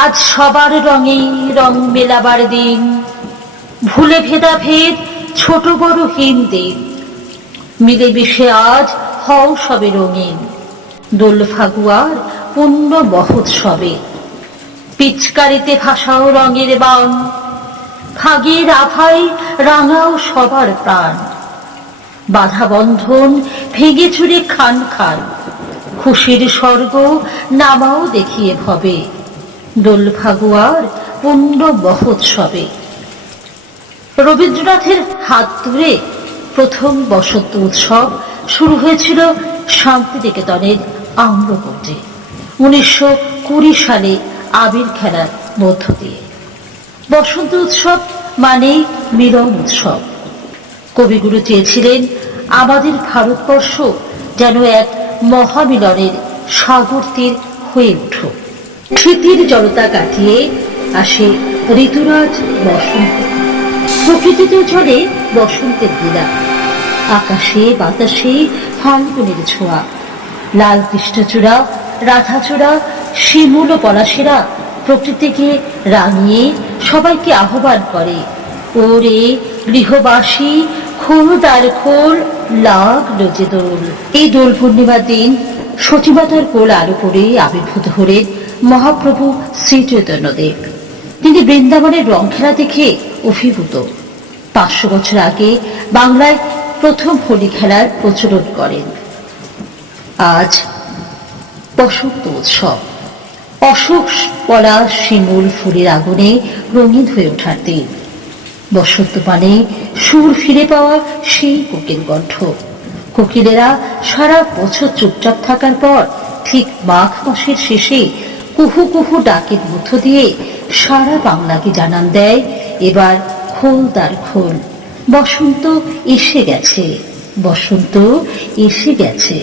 আজ সবার রঙে রং মেলাবার দিন, ভুলে ভেদাভেদ ছোট বড় হিন্দিন, মিলেমিশে আজ হও সবে রঙিন। দোল ফাগুয়ার পূর্ণ মহোৎসবে পিচকারিতে ভাসাও রঙের বান, ফাগের আভায় রাঙাও সবার প্রাণ। বাধা বন্ধন ভেঙে চুরে খান খান, খুশির স্বর্গ নামাও দেখিয়ে ভবে। দোল ফাগুয়ার পূর্ণ মহোৎসবে রবীন্দ্রনাথের হাত ধরে প্রথম বসন্ত উৎসব শুরু হয়েছিল শান্তিনিকেতনের আম্রকুণ্ডে 1920 সালে আবির খেলার মধ্য দিয়ে। বসন্ত উৎসব মানে মিলন উৎসব। কবিগুরু চেয়েছিলেন আমাদের ভারতবর্ষ যেন এক মহামিলনের সাগর তীর হয়ে উঠুক। শীতের জড়তা কাটিয়ে আসে ঋতুরাজ বসন্ত, প্রকৃতিতেও চলে বসন্তের লীলা। আকাশে বাতাসে ফাল্গুনের ছোঁয়া, লাল কৃষ্ণচূড়া রাধাচূড়া শিমুল ও পলাশেরা প্রকৃতিকে রাঙিয়ে সবাইকে আহ্বান করে, ওরে গৃহবাসী খোল দ্বার খোল লাগলো যে দোল। এই দোল পূর্ণিমার দিন সতীমাতার কোল আলো করে আবির্ভূত হলেন মহাপ্রভু শ্রী চৈতন্যদেব। তিনি বৃন্দাবনের রং খেলা দেখে অভিভূত। 500 বছর আগে বাংলায় প্রথম হোলি খেলার প্রচলন করেন। আজ বসন্ত উৎসব, অশোক পলাশ শিমুল ফুলের আগুনে রঙিন হয়ে ওঠার দিন। বসন্ত মানে সুর ফিরে পাওয়া সেই কোকিল কণ্ঠ। কোকিলেরা সারা বছর চুপচাপ থাকার পর ঠিক মাঘ মাসের শেষে কুহু কুহু ডাকের মধ্য দিয়ে সারা বাংলাকে জানান দেয়, এবার খোল দ্বার খোল, বসন্ত এসে গেছে, বসন্ত এসে গেছে।